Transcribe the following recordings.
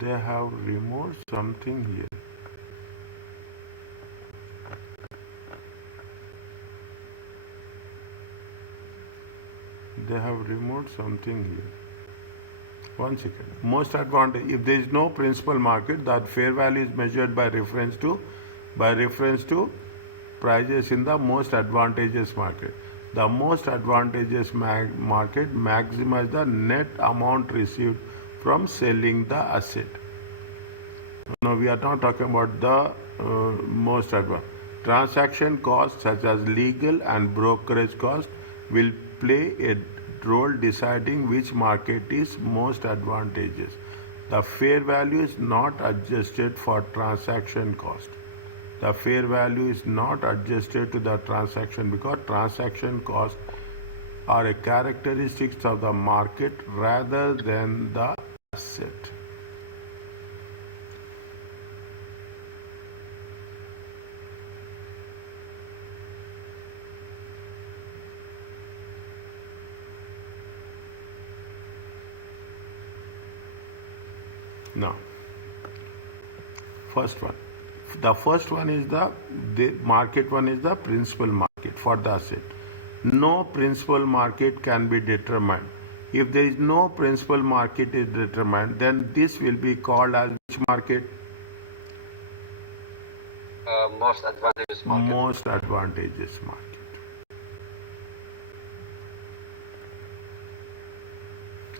They have removed something here. They have removed something here. One second. Most advantage. If there is no principal market, that fair value is measured by reference to prices in the most advantageous market. The most advantageous market maximize the net amount received from selling the asset. No, we are not talking about the most advanced. Transaction costs such as legal and brokerage costs will play a role deciding which market is most advantageous. The fair value is not adjusted for transaction cost. The fair value is not adjusted to the transaction because transaction costs are a characteristics of the market rather than the asset. Now, first one. The first one is the market one is the principal market for the asset. No principal market can be determined. If there is no principal market is determined, then this will be called as which market? Most advantageous market. Most advantageous market.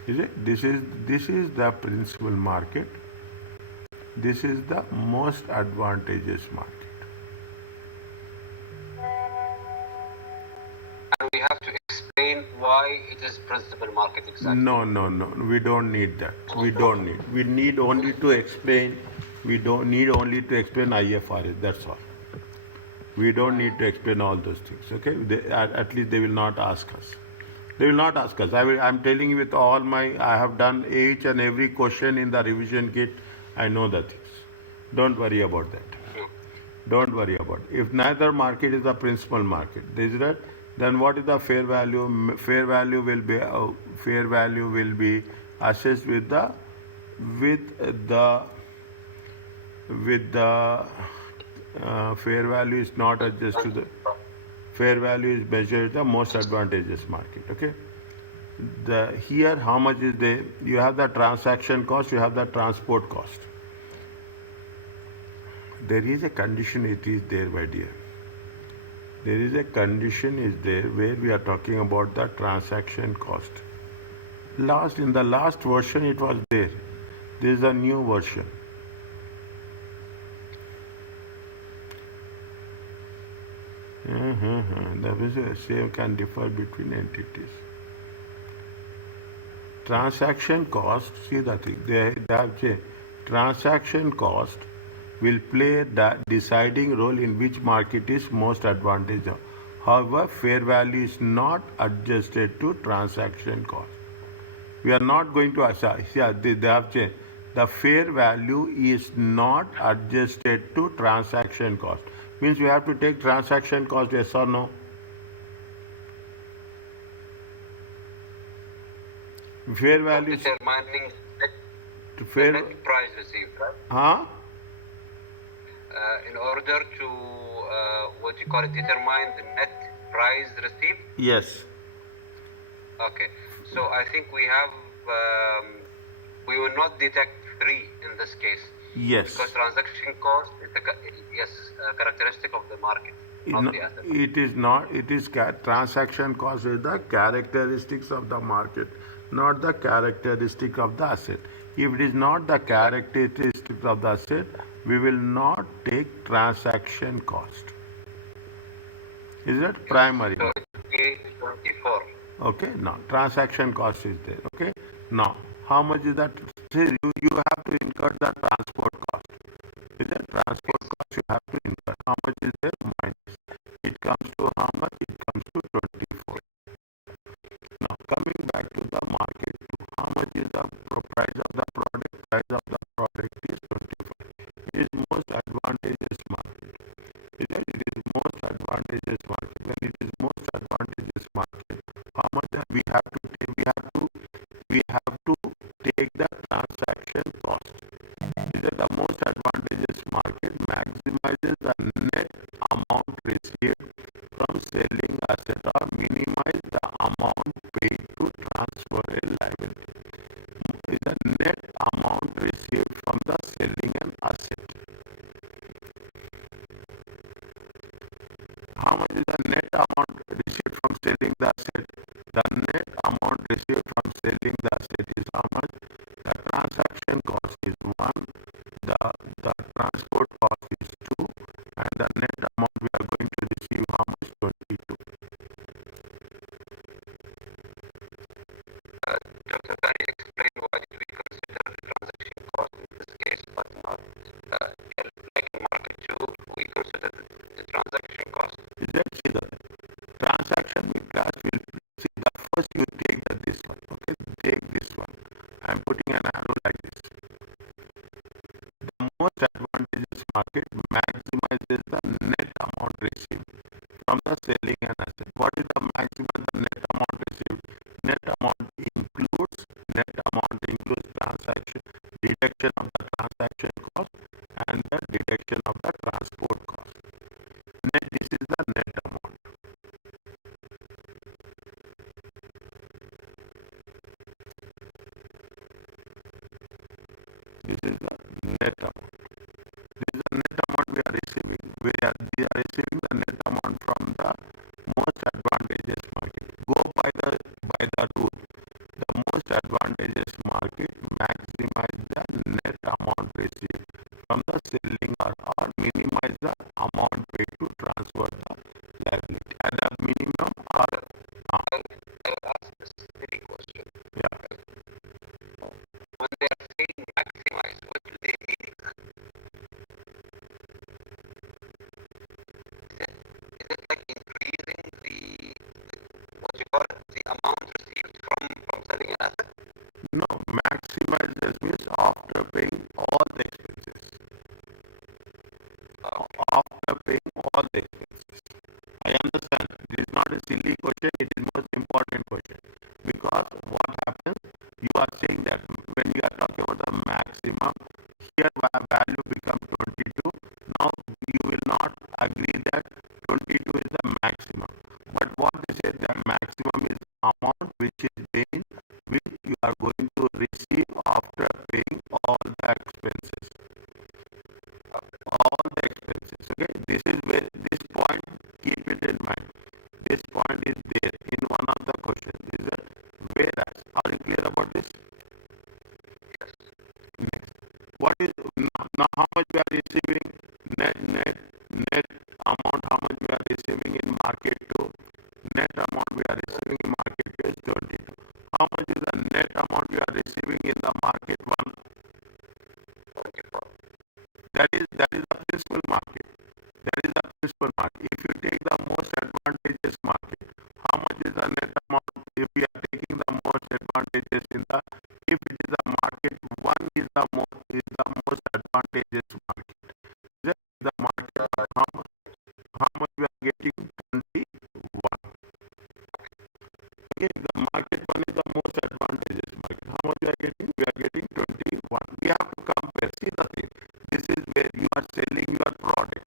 Is it? This is the principal market. This is the most advantageous market. And we have to explain why it is principal market exactly. No. We don't need that. We don't need. We need only to explain. We don't need only to explain IFRS. That's all. We don't need to explain all those things. Okay? At least they will not ask us. They will not ask us. I'm telling you with all my. I have done each and every question in the revision kit. I know the things. Don't worry about that. Don't worry about it. If neither market is the principal market, then what is the fair value? Fair value will be assessed with the fair value is not adjusted to the fair value is measured the most advantageous market. Okay. Here how much is there? You have the transaction cost. You have the transport cost. There is a condition. It is there, my dear. There is a condition is there where we are talking about the transaction cost. In the last version it was there. This is a new version. The same can differ between entities. Transaction cost, see the thing, they have changed. Transaction cost will play the deciding role in which market is most advantageous. However, fair value is not adjusted to transaction cost. We are not going to they have changed. The fair value is not adjusted to transaction cost. Means we have to take transaction cost, yes or no? Fair value is determining fair net price received, right? Huh? In order to what you call it, determine the net price received. Yes. Okay. So I think we have we will not detect 3 in this case. Yes. Because transaction cost is a characteristic of the market, not the asset. It is not. It is transaction cost is the characteristics of the market, not the characteristic of the asset. If it is not the characteristics of the asset, we will not take transaction cost. Is that primary? So it will be 24. Okay. Now transaction cost is there. Okay. Now how much is that? You have to incur the transport cost. Is that transport cost you have to incur? How much is there? Minus. It comes to how much? It comes to 24. Now coming back to the market, how much is the price of the product? Price of the product is 24. It is most advantageous market. It is most advantageous market. When it is most advantageous market, how much that we have to take? We have to take the transaction cost. or minimize the amount paid to transfer a liability. Is the net amount received from the selling an asset. How much is the net amount received from selling the asset? The net amount received from selling the asset is how much? The transaction cost is 1, the transport cost is 2, and the net amount we are going to receive how much? 22. Doctor, can you explain why did we consider the transaction cost in this case, but not like in market 2, we consider the transaction cost? Let's see the transaction we class will see the first you take this one. Okay, take this one. I am putting an arrow like this. The most advantageous market maximizes the net amount received from the selling an asset. What is the maximum the net amount received? Net amount includes transaction, deduction of the transaction cost and the deduction of the transport cost. This is the net amount. This is the net amount. This is the net amount we are receiving. We are receiving the net amount from the most advantageous market. Go by the rule. The most advantageous market maximize the net amount received from the selling or minimize the amount paid to transfer the liability. At the minimum or I'll ask this silly question. yeah. When they are saying maximize, what do they mean exactly? Is it like increasing what you call it, the amount received from selling an asset? No, maximize just means after paying all the expenses. After paying all the expenses. I understand. It is not a silly question, it is most important question. Because what happens, you are saying that when you are talking about the maximum, here value becomes 22. Now you will not agree that 22 is the maximum. But what they say, the maximum is amount which is being, which you are going to receive after paying all the expenses. All the expenses. Okay, this is where this point, keep it in mind. This point is there in one of the questions. Is that whereas, are you clear about this? Yes. Next, what is now how much we are receiving net amount? How much we are receiving in market 2? Net amount we are receiving in market 2 is 22. How much is the net amount we are receiving in the market 1? 24. That is the principal market. That is the principal market. If you take the most advantageous market, how much is the net amount? If we are taking the most advantageous if it is the market 1 is the most advantageous market. That is the market. How much we are getting? 21. Okay, the market 1 is the most advantageous market. How much we are getting? We are getting 21. We have to compare. See the thing. This is where you are selling your product.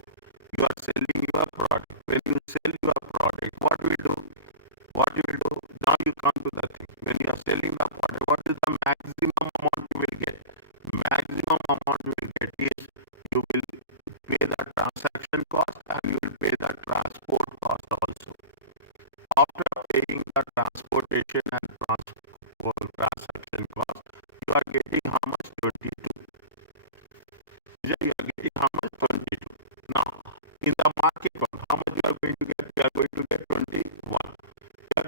You are selling your product. When you sell your product, what we do? What you will do? Now you come to the thing. When you are selling the product, what is the maximum amount you will get? Maximum amount you will get is you will pay the transaction cost and you will pay the transport cost also. After paying the transportation and transaction cost, you are getting how much? 22. You are getting how much? 22. Now, in the market one, how much you are going to get? You are going to get 21.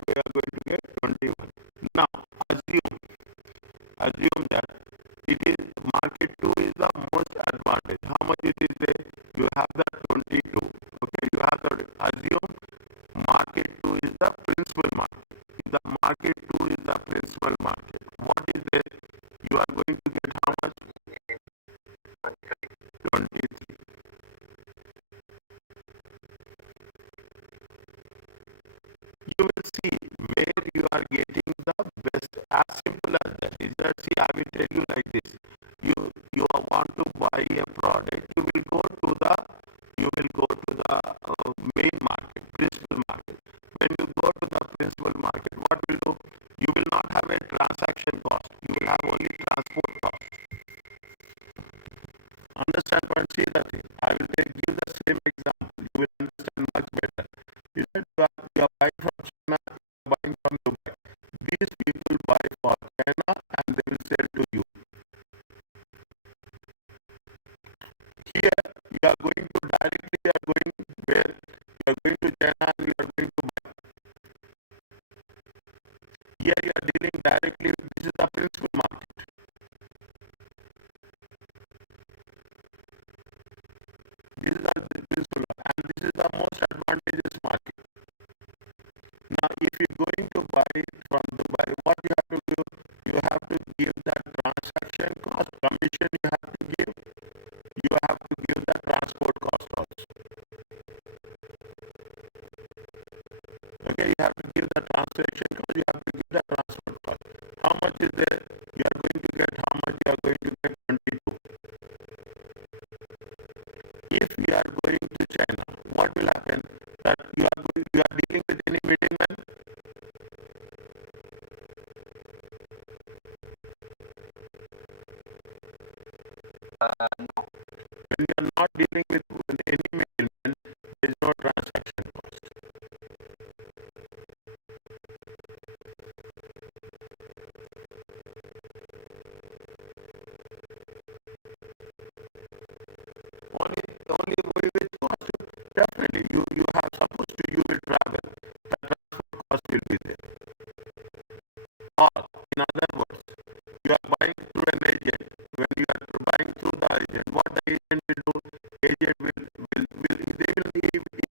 We are going to get 21. Now, assume that it is market 2 is the most advantage. How much it is there? You have the 22. Okay, you have the assume market 2 is the principal market. If the market 2 is the principal market, what is there? You are going to get how much? 23. You will see where you are getting the best. As simple as that. Is that, see, I will tell you like this. You want to buy a product, you will go to the main market, principal market. When you go principal market, what will do? You will not have a transaction cost. You will have only transport cost. Understand and see that thing. I will give the same example. You will understand much better. You said you are buying from China, you are buying from Dubai. These people buy for China and they will sell to you. Here you are going to directly, you are going where? You are going to China and you are going to buy. Here you are dealing directly. This is the principal market. This is the principal, and this is the most advantageous market. Now, if you're going to buy it from Dubai, what you have to do? You have to give the transaction cost commission. You have to give. You have to give the transport cost also. Okay, you have to give the transaction cost. You have to give the transport cost. How much is there? You are going to get how much? You are going to get 22. If we are going to China, what will happen? That you are dealing with any middleman. No. When you are not dealing with any middleman, there is no transaction cost. Only with cost. Definitely, you have supposed to you will travel. The transport cost will be there. Or in other words, you are buying through an agent. When you are buying through the agent, what the agent will do? Agent he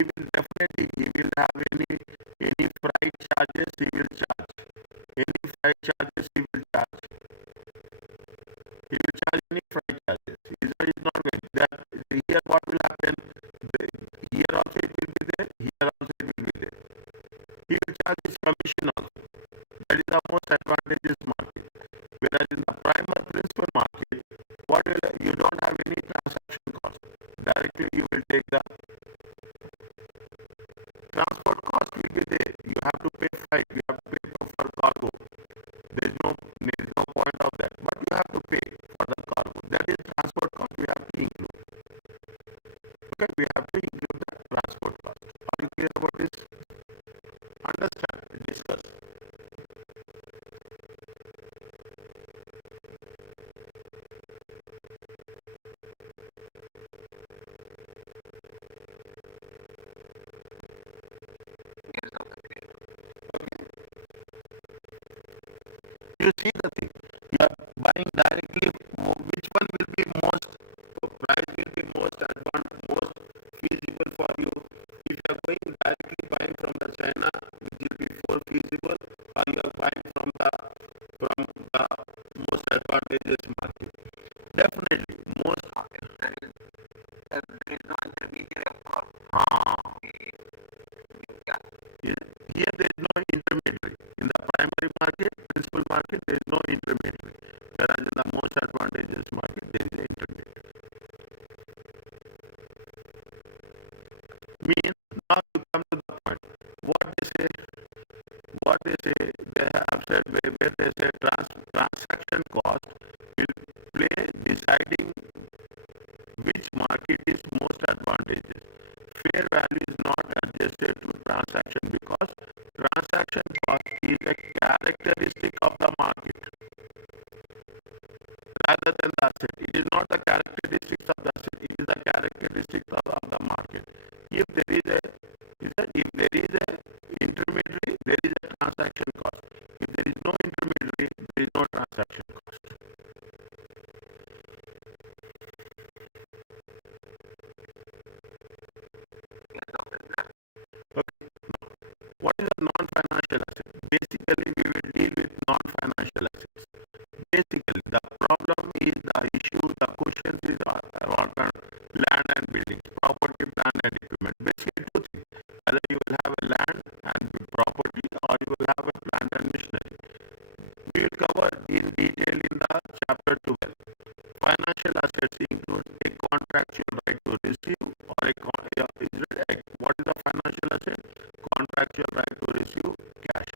will definitely he will have any freight charges he will charge. Any freight charges he will charge. He will charge any freight charges. He is not going that here what will happen? Here also it will be there. Here also it will be there. He will charge his commission also. That is the most advantageous market. Whereas in the primary principal market, what will you don't have any transaction cost. Directly you will take the transport cost will be there. You have to pay freight. You have to pay for cargo. There is no point of that. But you have to pay for the cargo. That is transport cost we have to include. Okay, we have to include the transport cost. Are you clear about this? Understand? Discuss. You see the thing. You are buying directly. Which one will be most? Price will be most most feasible for you. If you are going directly buying from the China, which will be more feasible, or you are buying from the most advantageous market. Definitely, most. There is no intermediary of cost. Here there is no intermediary. In the primary market, principal market, there is no intermediary. Whereas in the most advantageous market, there is an intermediary. Means now you come to the point. What they say, they have said where they say transaction cost will play deciding which market is most advantageous. Fair value is not adjusted to transaction because transaction cost is a characteristic of the market rather than the asset. It is not the characteristics of the asset, it is the characteristics of the market. If there is a intermediary, there is a transaction cost. If there is no intermediary, there is no transaction cost. Okay. What is a non-financial asset? Basically, we will deal with non-financial assets. Basically, the problem is the issue, the question is about land and buildings, property, plant and equipment. Basically, two things. Either you will have a land and property or you will have a plant and machinery. We will cover in detail in the chapter 12. Financial assets include a contractual right to receive or what is the financial asset? Contractual right to receive cash.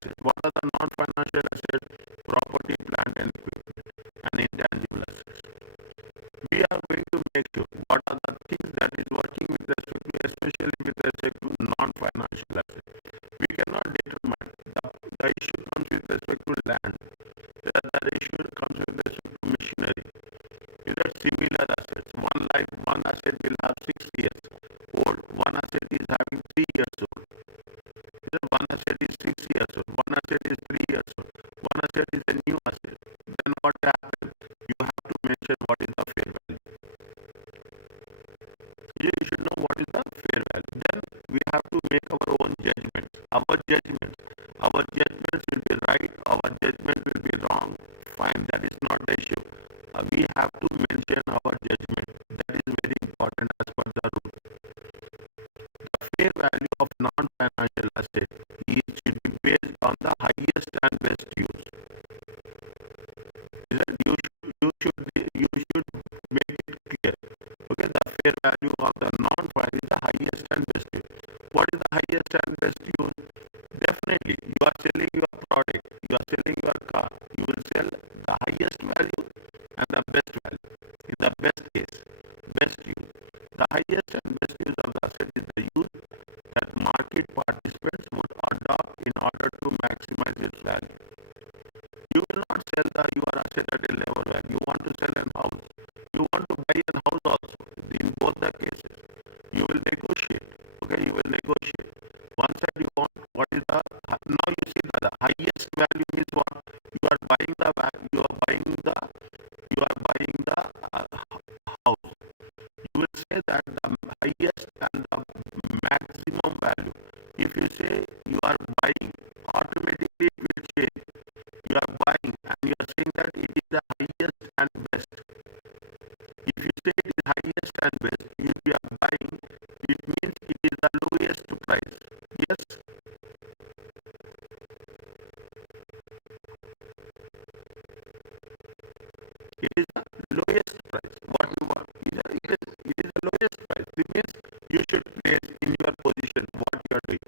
assets. What are the non-financial assets? Property, plant and equipment and intangible assets. We are going to make sure what are the things that is working with respect to, especially with respect to non-financial assets. We cannot determine the issue comes with respect to land. The issue comes with respect to machinery. These are similar assets. One asset will have 6 years old. One asset is having 3 years old. One asset is 6 years old. One asset is 3 years old. One asset is a new asset. Then what happens? You have to mention what is the fair value. You should know what is the fair value. Then we have to make our own judgments. Our judgments will be right. Our judgment will be wrong. Fine, that is not the issue. We have to mention our judgment. That is very important as per the rule. The fair value of non-financial asset should be based on the highest and best use. You should make it clear. Okay, the fair value of the non-financial is the highest and best use. What is the highest and best use? Definitely, you are selling your product, you are selling your car, you will sell the highest value and the best value. In the best case, best use. The highest and best use of the asset is the use that market participants would adopt in order to maximize its value. You will not sell your asset at a level value. You want to sell a house. You want to buy a house also. In both the cases, you will negotiate. Okay, you will negotiate. One side you want what is the now you see that the highest value means what you are buying the house. You will say that the highest and the maximum value. If you say you are buying, automatically it will change. You are buying and you are saying that it is the highest and best. If you say it is highest and best, if you are buying, it means it is the lowest price. Yes. It is the lowest price. What you want? It is the lowest price. It means you should place in your position what you are doing.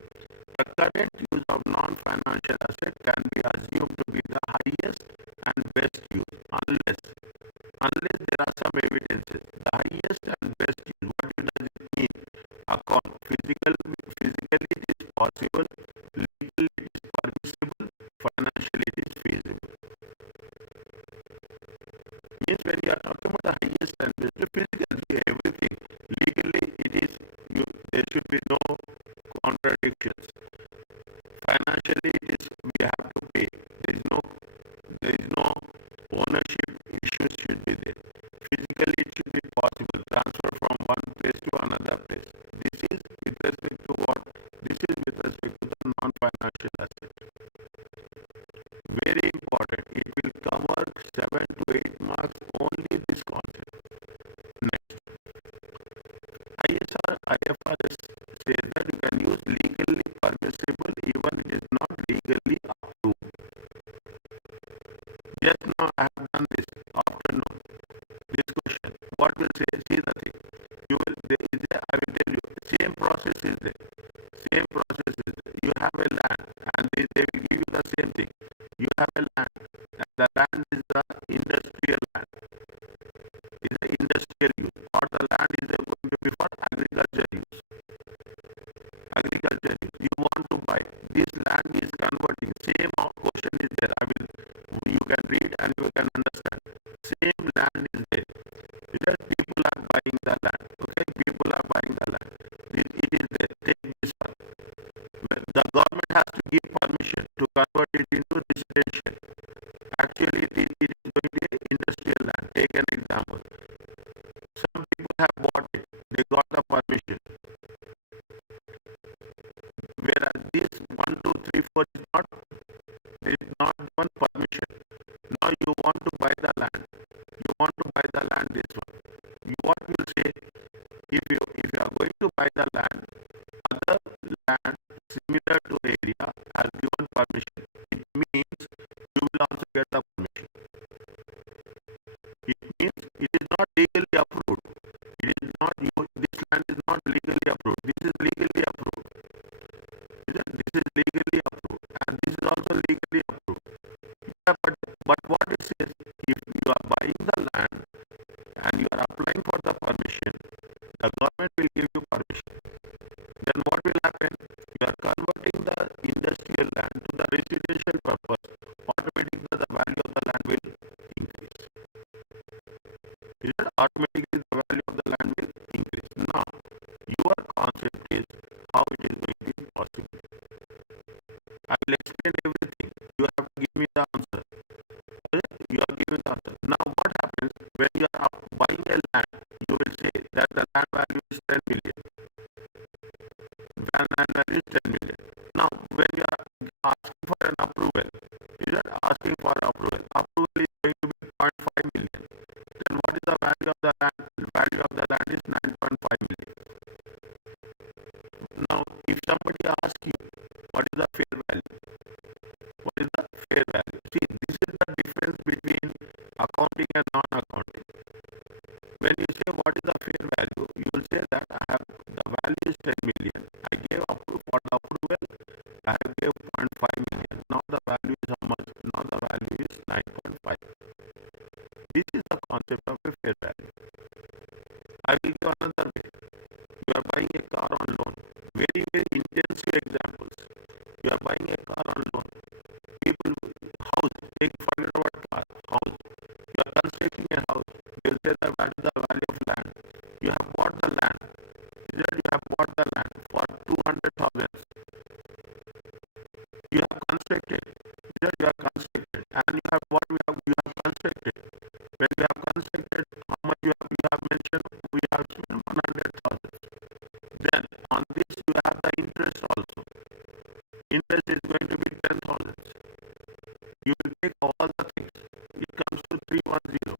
The current use of non-financial asset can be assumed to be the highest and best use unless there are some evidences. The highest and best use, what does it mean? Physically it is possible, legally it is permissible, financially it is feasible. Means when you are talking about the highest and best, physically everything, legally it is, there should be no contradictions. Financially it is, we have to pay. There is no ownership issues should be there. Physically it should be possible, transfer from one place to another place. This is with respect to what? This is with respect to the non-financial asset. Very important. It will cover 7 to 8 marks only this concept. Next. IFRS says that you can use legally permissible even it is not legally approved. Just now I have done this afternoon. This question. What will say? See the thing. I will tell you. Same process is there. You have a land and they will give you the same thing. You have a land and the land is the industrial land. Is the industrial use or the land is going to be for agriculture use. You want to buy. This land is converting. Same question is there. You can read and you can understand. Same land is there. Because people are buying the land. Okay, people are buying the land. It is there. Take this one. The government has to give permission to convert it into residential. Actually, it is going to be industrial land. Take an example. Some people have bought it. They got the permission. Whereas this 1, 2, 3, 4 is not one permission. Now you want to buy the land. This one. What will say if you are going to buy the land, other land similar to area has given permission. It means you will also get the permission. It means it is not legally approved. This land is not legally approved. This is legally approved. This is legally approved. And this is also the land value is 10 million. Land value is 10 million. Now, when you are asking for an approval, you are asking for approval. Approval is going to be 0.5 million. Then what is the value of the land? The value of the land is 9.5 million. Now, if somebody asks you, what is the fair value? What is the fair value? See, this is the difference between accounting and non-accounting. When you say what is the fair value, you will say that I have the value is 10 million. I gave up for the approval, I have gave 0.5 million. Now the value is how much? Now the value is 9.5. This is the concept of a fair value. I will give another way. You are buying a car on loan. Very, very intensive examples. You are buying a car on loan. People, house, take forget about car, house. You are constructing a house. They will say that what is the value of land. You have bought the land. You have bought the land for 200,000. You have constructed. You have constructed. And you have what you have constructed. When you have constructed, how much you have mentioned? We have spent 100,000. Then on this you have the interest also. Interest is going to be 10,000. You will take all the things. It comes to 310.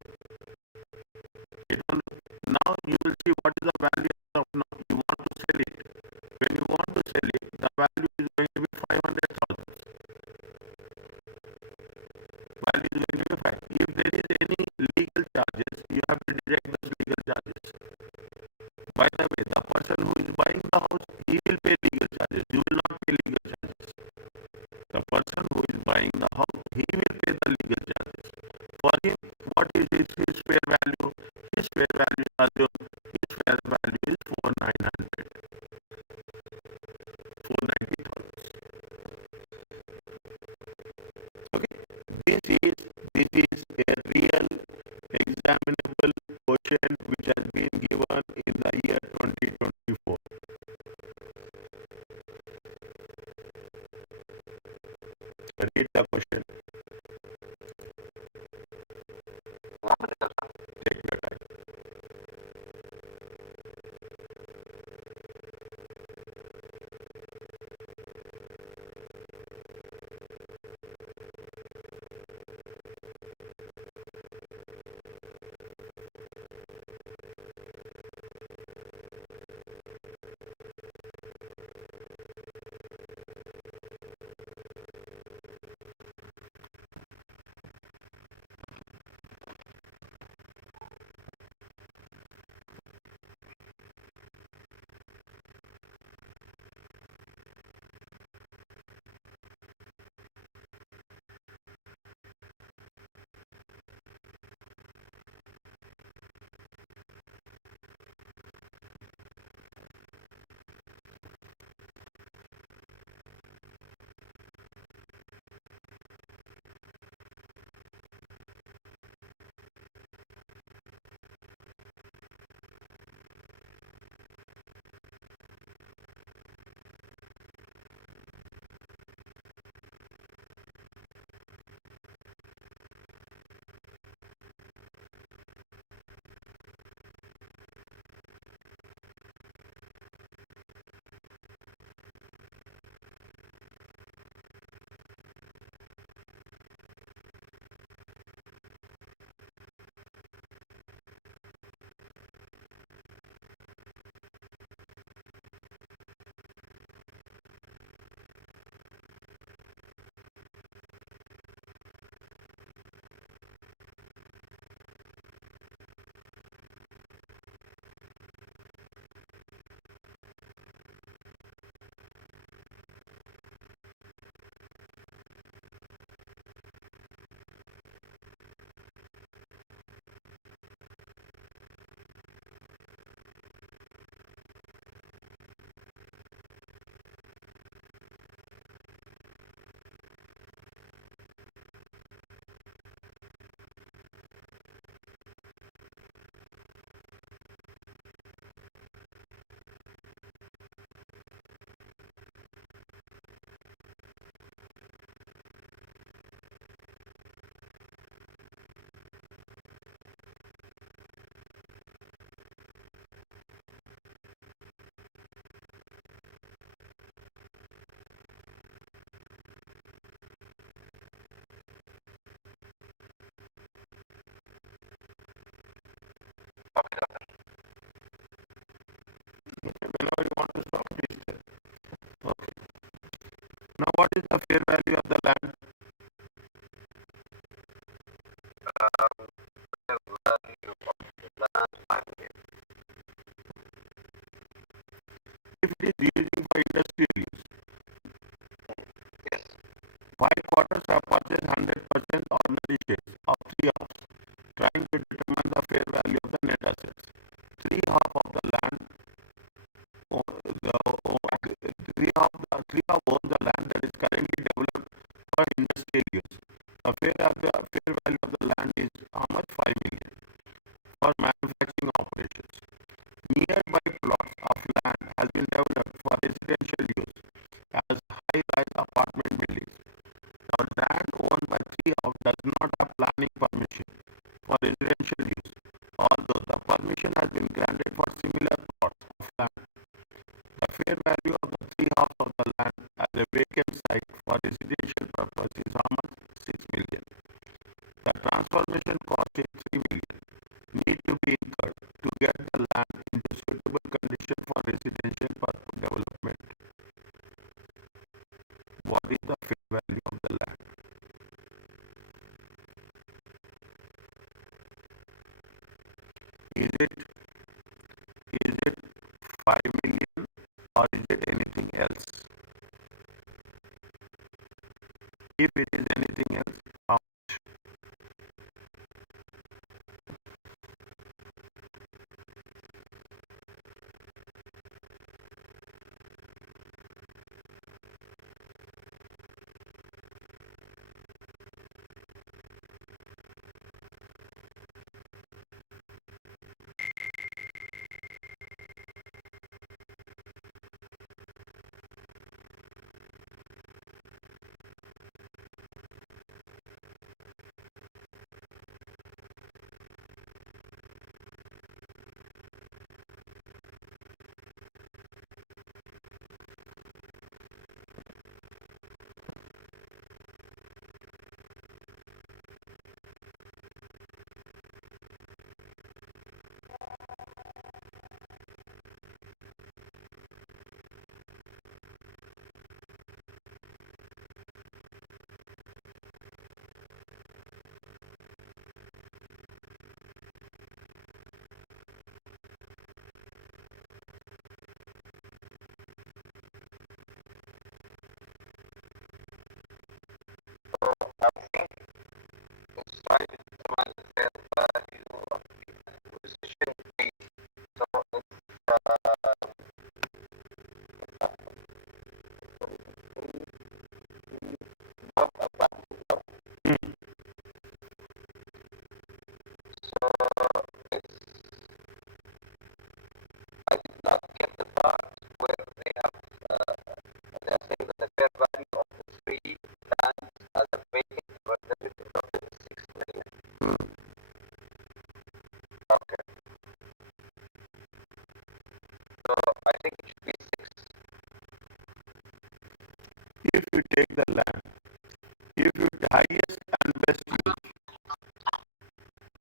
Now you will see what is the value of now. You want to sell it. When you want to sell it, the value is going to be 500,000. Value is going to be 5. If there is any legal charges, you have to deduct those legal charges. By the way, the person who is buying the house, he will pay legal charges. You will not pay legal charges. The person who is buying the house, he will pay the legal charges. For him, what is his fair value? His fair value is 4,900. 490,000. Okay. This is a real examinable question which has been given in the year 2024. Read the question. Take your time. is using for industrial use. Yes. 5 quarters have purchased 100% ordinary shares of 3 halves, trying to determine the fair value of the net assets. 3 half of the land, three half owns the land that is currently developed for industrial use. The fair value of the land is how much? 5 million for manufacturing operations. Nearby plots of land has been developed for residential use as high-rise apartment buildings. Now, land owned by 3half does not have planning permission for residential use, although the permission has been granted for similar plots of land. The fair value of the 3 halves of the land as a vacant site for residential purpose is how much? 6 million. The transformation cost is 3 million. Need to be incurred to get the land into suitable condition for residential development. What is the fair value of the land? Is it 5 million or is it anything else? If it is anything else, how much? I think it's trying to determine the fair value of the acquisition fee. So it's not a bad. So it's, I did not get the part where they have they're saying that the fair value of the three lands as a vacant for the development is 6 million. Okay. So I think it should be 6. If you take the land, if you highest and best use,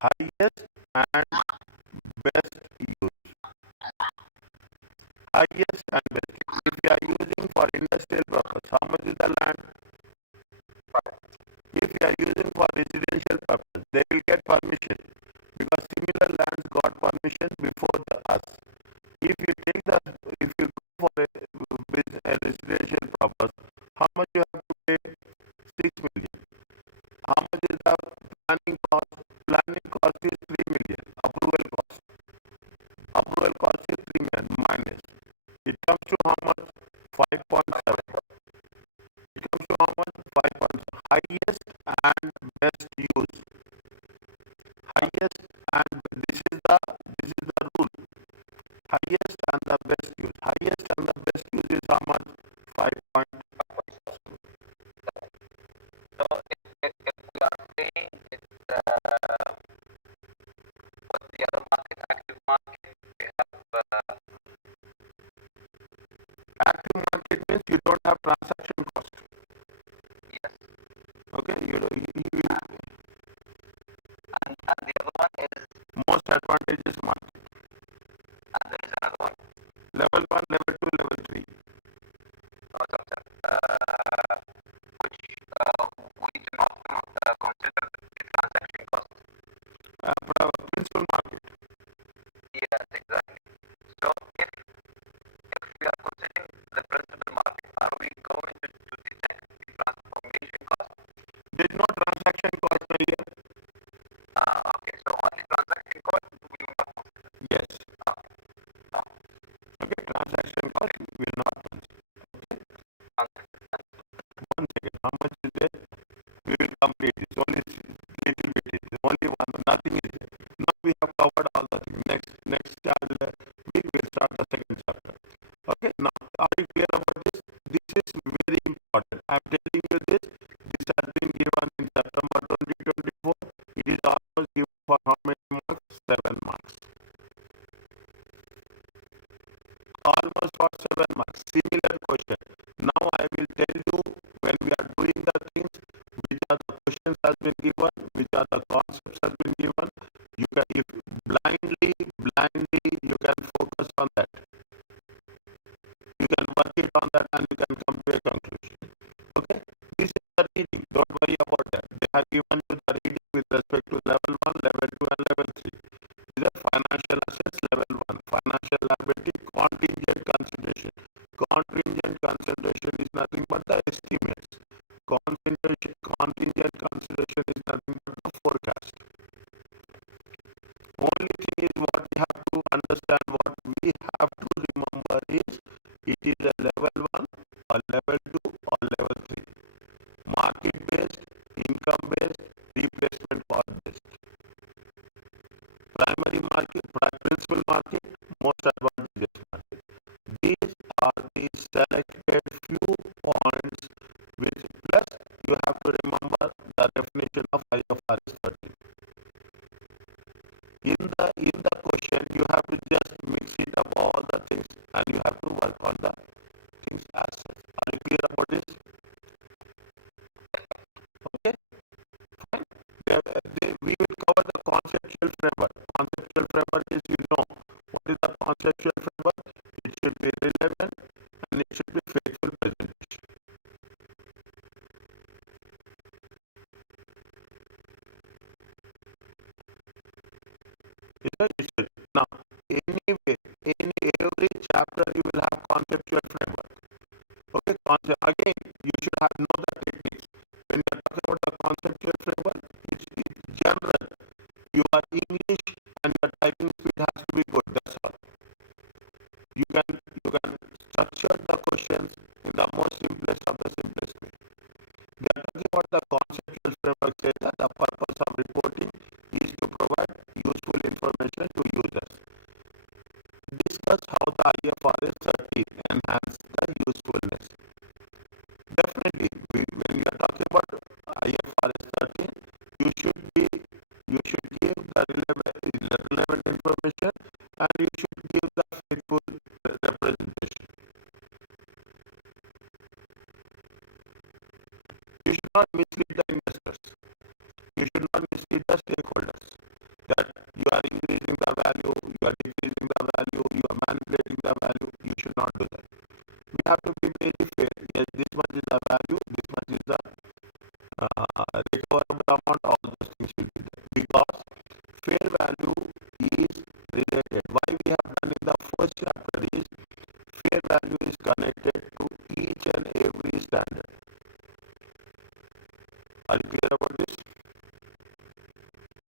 highest and best use, highest and best. If you are using for industrial purpose, how much is the land? If you are using for residential purpose, they will get permission because similar lands got permission before us. If you go for a residential purpose, how much you have to pay? 6 million. How much is the planning cost? Planning cost is 3 million. Approval cost. Approval cost is 3 million minus. It comes to how much? 5.7. It comes to how much? 5.7. Highest and best use. Highest and this is the rule. Highest and the best use. Highest and the best use is how much? 5.7. So if we are saying it's what the other market, active market, they have active market means you don't have transaction cost. yes. Okay, And the other one is most advantageous market. and there is another one. Level 1, level 2, level 3. No, which we do not consider the transaction cost. Principal market. Yes, exactly. So if we are considering almost for 7 marks. Similar question. Now I will tell you when we are doing the things, which are the questions has been given, which are the concepts has been given. You can, if blindly, you can focus on that. You can work it on that and you can come to a conclusion. Okay? This is the reading. Don't worry about that. They have given you the reading with respect to level 1, level 2 and level 3. These are financial assets level 1. Financial liability contingent consideration. Contingent consideration is nothing but the estimates. Contingent consideration is nothing but the forecast. Only thing is what we have to understand, what we have to remember is it is a level 1 or level 2 or level 3. Market based, income based, replacement cost based. Primary market, principal market, most advantageous market. These are the selected few points which plus you have to remember the definition of IFRS 13. In the question you have to just mix it up all the things and you have to work on the things as such. Are you clear about this? Okay, fine. We will cover the conceptual framework. Conceptual framework is, you know, what is the conceptual framework? It should be relevant and it should be faithful presentation. Now, anyway, in every chapter you will have conceptual framework. Okay, again, you should have know the techniques. When you are talking about the conceptual framework, it's general. Your English and your typing speed has to be good. That's all. You can structure the questions in the most simplest of the simplest way. We are talking about the conceptual framework says that the purpose of reporting is to provide useful information to users. Discuss how the IFRS 13 enhance the usefulness. Definitely, when you are talking about IFRS 13, you should give the relevant information and you should give the faithful representation. You should not mislead the investors. You should not mislead the stakeholders that you are increasing the value, you are decreasing the value, you are manipulating the value. You should not do that. We have to be very fair. Yes, this much is the value, this much is the recoverable amount, all those things will be there. Because fair value is related. Why we have done in the first chapter is fair value is connected to each and every standard. Are you clear about